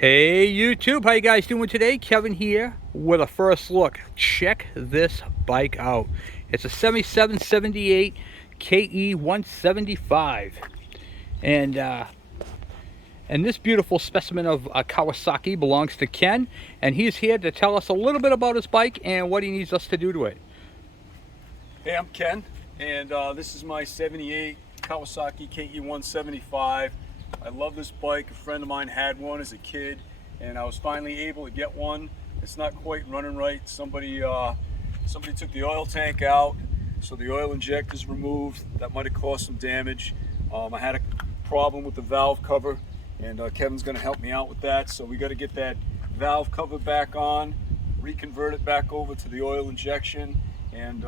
Hey YouTube, how you guys doing today? Kevin here with a first look. Check this bike out. It's a 7778 KE175, and this beautiful specimen of Kawasaki belongs to Ken, and he's here to tell us a little bit about his bike and what he needs us to do to it. Hey, I'm Ken, and this is my 78 Kawasaki KE175. I love this bike. A friend of mine had one as a kid, and I was finally able to get one. It's not quite running right. Somebody took the oil tank out, so the oil injector's removed. That might have caused some damage. I had a problem with the valve cover, and Kevin's going to help me out with that. So we got to get that valve cover back on, reconvert it back over to the oil injection, and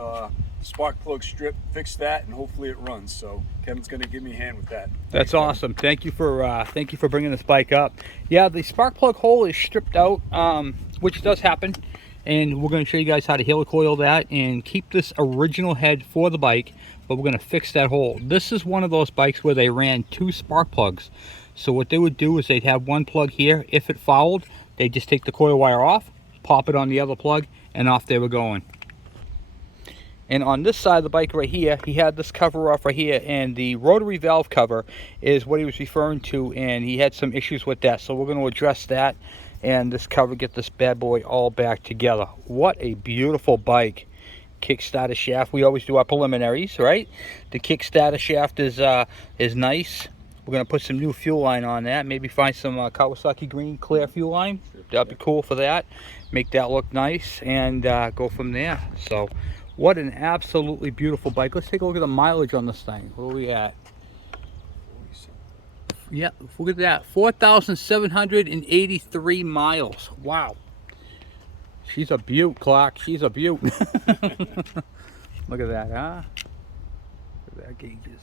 spark plug strip, fix that, and hopefully it runs. So Kevin's going to give me a hand with that. That's awesome. Thank you for bringing this bike up. Yeah, the spark plug hole is stripped out, which does happen, and we're going to show you guys how to helicoil that and keep this original head for the bike, but we're going to fix that hole. This is one of those bikes where they ran two spark plugs. So what they would do is they'd have one plug here. If it fouled, they'd just take the coil wire off, pop it on the other plug, and off they were going. And on this side of the bike right here, he had this cover off right here, and the rotary valve cover is what he was referring to, and he had some issues with that. So we're going to address that and this cover, get this bad boy all back together. What a beautiful bike. Kickstarter shaft. We always do our preliminaries, right? The Kickstarter shaft is nice. We're going to put some new fuel line on that. Maybe find some Kawasaki green clear fuel line. That'd be cool for that. Make that look nice and go from there. So what an absolutely beautiful bike. Let's take a look at the mileage on this thing. Where are we at? Yeah, look at that. 4,783 miles. Wow. She's a beaut, Clark. She's a beaut. Look at that, huh? Look at that gauges.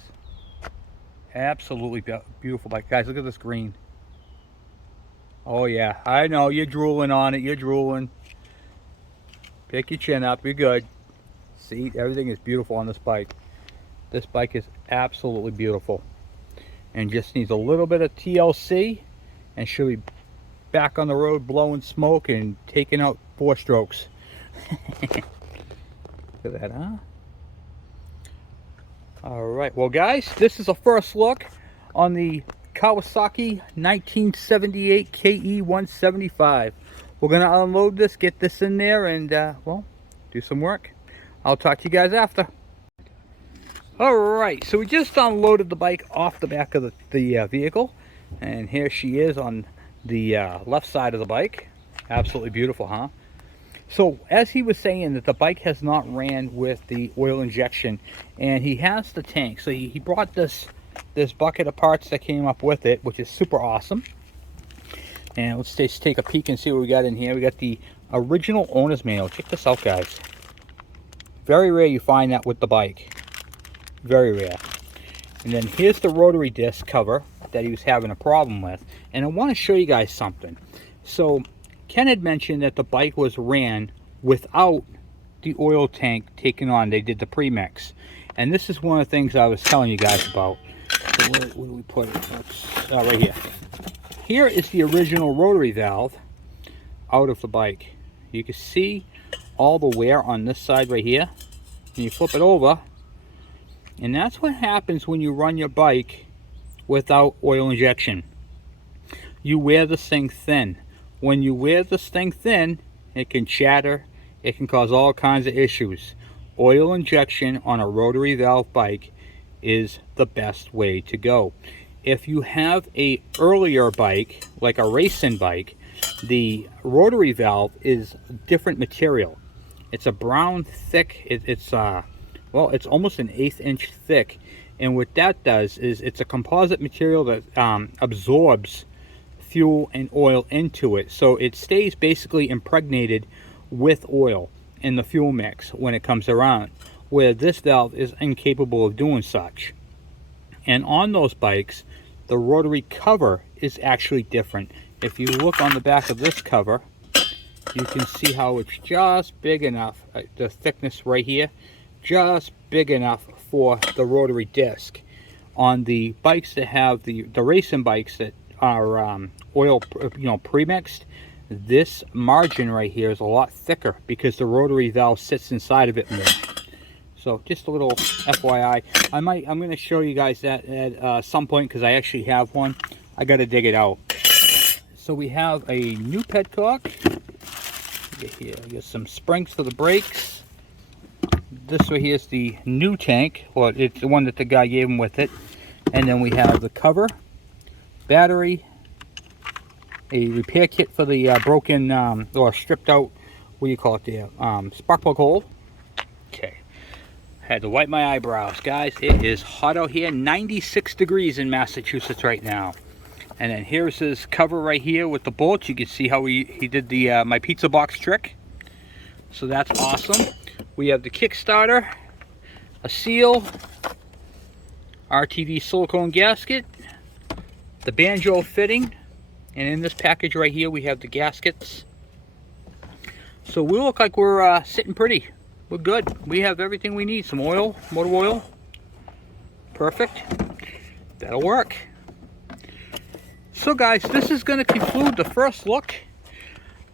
Absolutely beautiful bike. Guys, look at this green. Oh, yeah. I know. You're drooling on it. You're drooling. Pick your chin up. You're good. See, everything is beautiful on this bike. This bike is absolutely beautiful, and just needs a little bit of TLC, and she'll be back on the road blowing smoke and taking out 4 strokes. Look at that, huh? All right, well guys, this is a first look on the Kawasaki 1978 KE175. We're gonna unload this, get this in there, and well, do some work. I'll talk to you guys after. Alright, so we just unloaded the bike off the back of the vehicle, and here she is on the left side of the bike. Absolutely beautiful, huh? So as he was saying, that the bike has not ran with the oil injection, and he has the tank. So he brought this bucket of parts that came up with it, which is super awesome. And let's just take a peek and see what we got in here. We got the original owner's manual. Check this out, guys. Very rare you find that with the bike. Very rare. And then here's the rotary disc cover that he was having a problem with. And I want to show you guys something. So Ken had mentioned that the bike was ran without the oil tank taken on. They did the premix. And this is one of the things I was telling you guys about. So where do we put it? Right here. Here is the original rotary valve out of the bike. You can see all the wear on this side right here, and you flip it over, and that's what happens when you run your bike without oil injection. You wear this thing thin. When you wear this thing thin, it can chatter, it can cause all kinds of issues. Oil injection on a rotary valve bike is the best way to go. If you have a earlier bike, like a racing bike, the rotary valve is different material. It's a brown thick, it's almost an 1/8 inch thick, and what that does is it's a composite material that absorbs fuel and oil into it, so it stays basically impregnated with oil in the fuel mix when it comes around, where this valve is incapable of doing such. And on those bikes, the rotary cover is actually different. If you look on the back of this cover, you can see how it's just big enough, the thickness right here, just big enough for the rotary disc. On the bikes that have the racing bikes that oil, pre-mixed, this margin right here is a lot thicker because the rotary valve sits inside of it more. So just a little FYI. I'm going to show you guys that at some point because I actually have one. I got to dig it out. So we have a new petcock. Here, get some springs for the brakes. This right here is the new tank, or it's the one that the guy gave him with it. And then we have the cover, battery, a repair kit for the broken or stripped out, what do you call it there, spark plug hole. Okay, had to wipe my eyebrows, guys. It is hot out here, 96 degrees in Massachusetts right now. And then here's his cover right here with the bolts. You can see how he did the my pizza box trick. So that's awesome. We have the Kickstarter, a seal, RTV silicone gasket, the banjo fitting, and in this package right here we have the gaskets. So we look like we're sitting pretty. We're good. We have everything we need. Some oil, motor oil. Perfect. That'll work. So guys, this is going to conclude the first look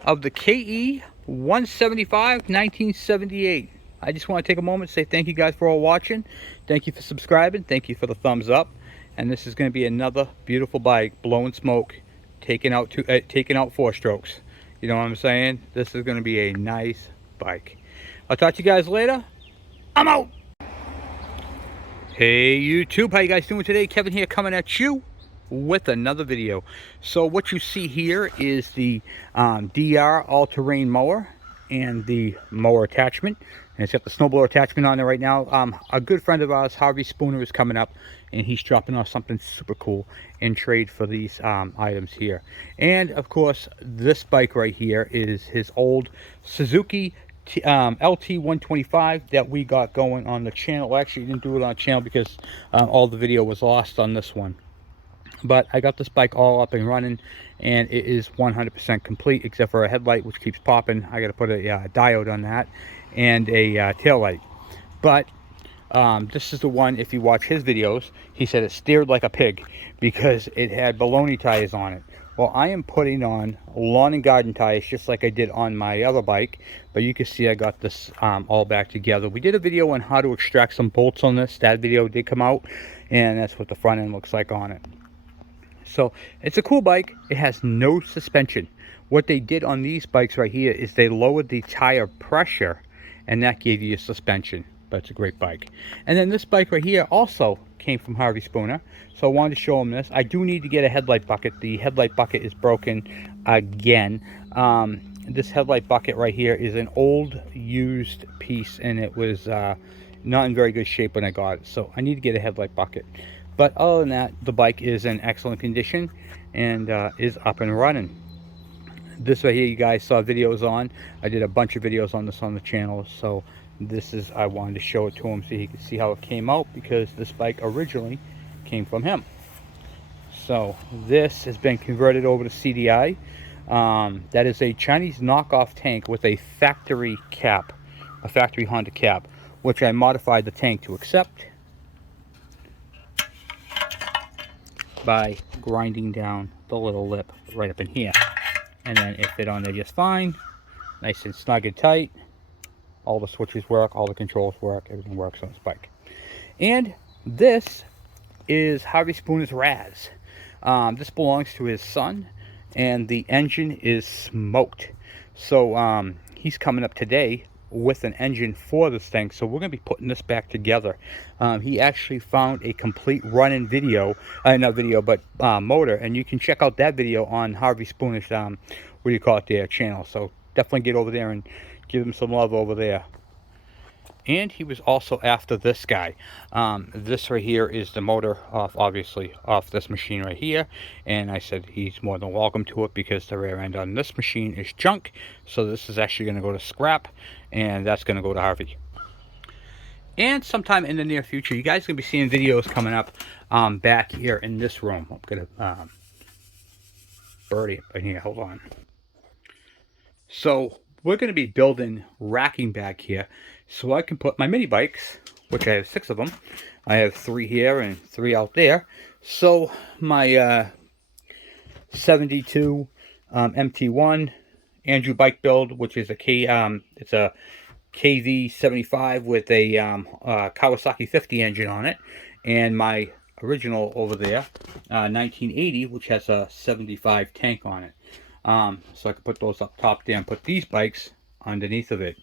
of the KE175 1978. I just want to take a moment to say thank you guys for all watching. Thank you for subscribing. Thank you for the thumbs up. And this is going to be another beautiful bike, blowing smoke, taking out 4 strokes. You know what I'm saying? This is going to be a nice bike. I'll talk to you guys later. I'm out. Hey YouTube, how you guys doing today? Kevin here, coming at you with another video. So what you see here is the DR all-terrain mower and the mower attachment, and it's got the snowblower attachment on there right now. A good friend of ours, Harvey Spooner, is coming up, and he's dropping off something super cool in trade for these items here. And of course, this bike right here is his old Suzuki LT125 that we got going on the channel. Actually, didn't do it on the channel because all the video was lost on this one. But I got this bike all up and running, and it is 100% complete except for a headlight which keeps popping. I got to put a diode on that, and a tail light. But this is the one, if you watch his videos, he said it steered like a pig because it had baloney tires on it. Well, I am putting on lawn and garden tires just like I did on my other bike, but you can see I got this all back together. We did a video on how to extract some bolts on this. That video did come out, and that's what the front end looks like on it. So it's a cool bike. It has no suspension. What they did on these bikes right here is they lowered the tire pressure, and that gave you a suspension. But it's a great bike. And then this bike right here also came from Harvey Spooner, so I wanted to show him this. I do need to get a headlight bucket. The headlight bucket is broken again. This headlight bucket right here is an old used piece, and it was not in very good shape when I got it, so I need to get a headlight bucket. But other than that, the bike is in excellent condition and is up and running. This right here you guys saw videos on. I did a bunch of videos on this on the channel, so this is, I wanted to show it to him so he could see how it came out, because this bike originally came from him. So this has been converted over to CDI. That is a Chinese knockoff tank with a factory cap, a factory Honda cap, which I modified the tank to accept by grinding down the little lip right up in here, and then it fit on there just fine, nice and snug and tight. All the switches work, all the controls work, everything works on this bike. And this is Harvey Spooner's Razz. This belongs to his son, and the engine is smoked. So he's coming up today with an engine for this thing, so we're going to be putting this back together. He actually found a complete run-in video, not video, but motor, and you can check out that video on Harvey Spooner's, what do you call it, their channel. So definitely get over there and give him some love over there. And he was also after this guy. This right here is the motor off, obviously, off this machine right here. And I said he's more than welcome to it because the rear end on this machine is junk. So this is actually going to go to scrap, and that's going to go to Harvey. And sometime in the near future, you guys are going to be seeing videos coming up back here in this room. I'm going to birdie up in here. Hold on. So we're going to be building racking back here, so I can put my mini bikes, which I have 6 of them. I have 3 here and 3 out there. So my 72 MT1 Andrew bike build, which is it's a KV75 with a Kawasaki 50 engine on it, and my original over there, 1980, which has a 75 tank on it. So I can put those up top there and put these bikes underneath of it.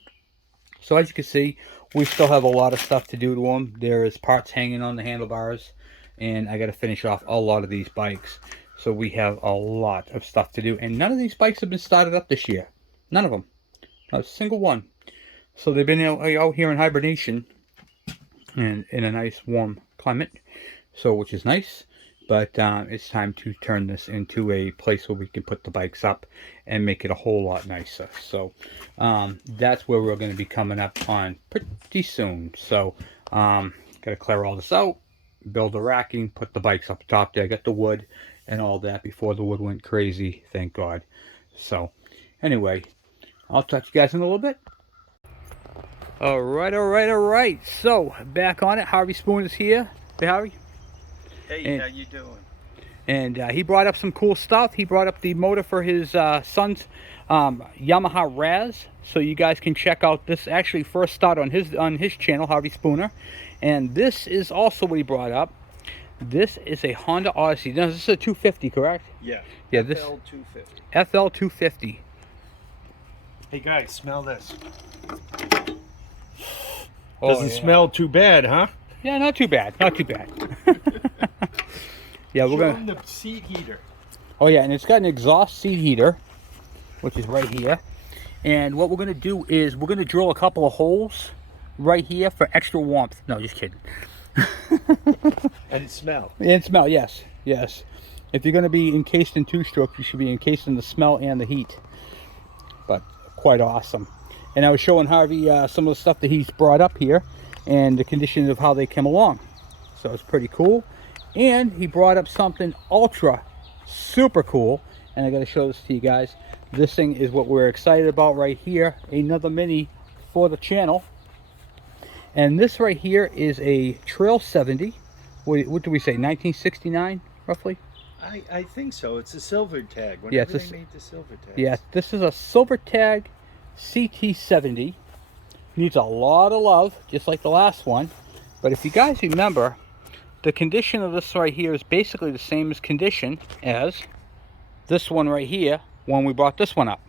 So as you can see, we still have a lot of stuff to do to them. There's parts hanging on the handlebars, and I got to finish off a lot of these bikes. So we have a lot of stuff to do, and none of these bikes have been started up this year. None of them. Not a single one. So they've been out here in hibernation and in a nice warm climate, so which is nice. But it's time to turn this into a place where we can put the bikes up and make it a whole lot nicer. So that's where we're going to be coming up on pretty soon. So got to clear all this out, build the racking, put the bikes up top there. I got the wood and all that before the wood went crazy, thank God. So anyway, I'll talk to you guys in a little bit. All right. So back on it. Harvey Spoon is here. Hey, Harvey. Hey, how you doing? And he brought up some cool stuff. He brought up the motor for his son's Yamaha Razz, so you guys can check out this. Actually, first start on his channel, Harvey Spooner. And this is also what he brought up. This is a Honda Odyssey. Now, this is a 250, correct? Yeah. Yeah. FL250. FL250. Hey guys, smell this. Doesn't smell too bad, huh? Yeah, not too bad. Not too bad. Yeah, we're Show them the seat heater. Oh yeah, and it's got an exhaust seat heater, which is right here. And what we're gonna do is we're gonna drill a couple of holes right here for extra warmth. No, just kidding. And smell. And smell, yes. If you're gonna be encased in two-stroke, you should be encased in the smell and the heat. But quite awesome. And I was showing Harvey some of the stuff that he's brought up here and the conditions of how they came along. So it's pretty cool. And he brought up something ultra super cool, and I got to show this to you guys. This thing is what we're excited about right here, another mini for the channel. And this right here is a Trail 70. What do we say, 1969 roughly? I think so. It's a silver tag. Yeah, Whenever they made the silver tag. Yeah, this is a silver tag CT70. Needs a lot of love, just like the last one. But if you guys remember, the condition of this right here is basically the same as condition as this one right here when we brought this one up.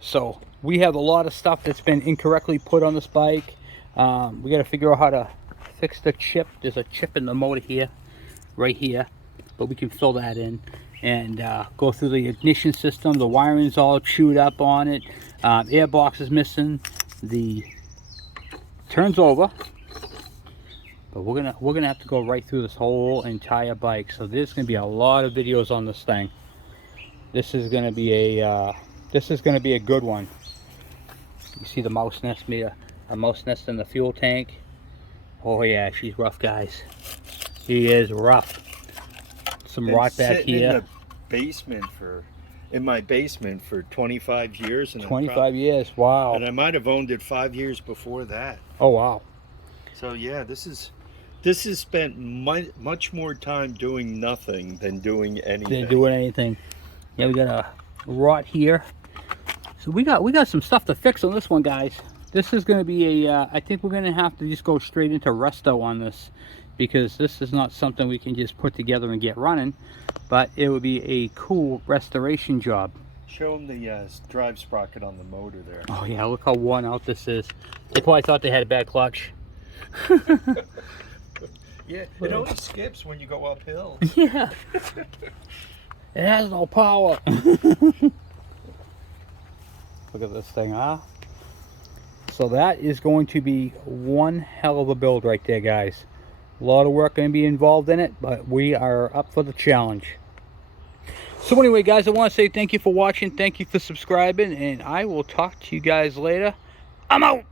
So we have a lot of stuff that's been incorrectly put on this bike. We got to figure out how to fix the chip. There's a chip in the motor here, right here, but we can fill that in and go through the ignition system. The wiring's all chewed up on it. Air box is missing. The turns over, but we're gonna have to go right through this whole entire bike. So there's gonna be a lot of videos on this thing. This is gonna be a good one. You see the mouse nest, made a mouse nest in the fuel tank. Oh yeah, she's rough, guys. She is rough. Some rot back here. In my basement for 25 years. And 25 years, wow. And I might have owned it 5 years before that. Oh wow. So yeah, this has spent much more time doing nothing than doing anything. Yeah, we got a rot here. So we got some stuff to fix on this one, guys. This is going to be a I think we're going to have to just go straight into resto on this, because this is not something we can just put together and get running, but it would be a cool restoration job. Show them the drive sprocket on the motor there. Oh yeah, look how worn out this is. They probably thought they had a bad clutch. Yeah, it only skips when you go uphill. Yeah. It has no power. Look at this thing, huh? So that is going to be one hell of a build right there, guys. A lot of work going to be involved in it, but we are up for the challenge. So anyway, guys, I want to say thank you for watching. Thank you for subscribing, and I will talk to you guys later. I'm out.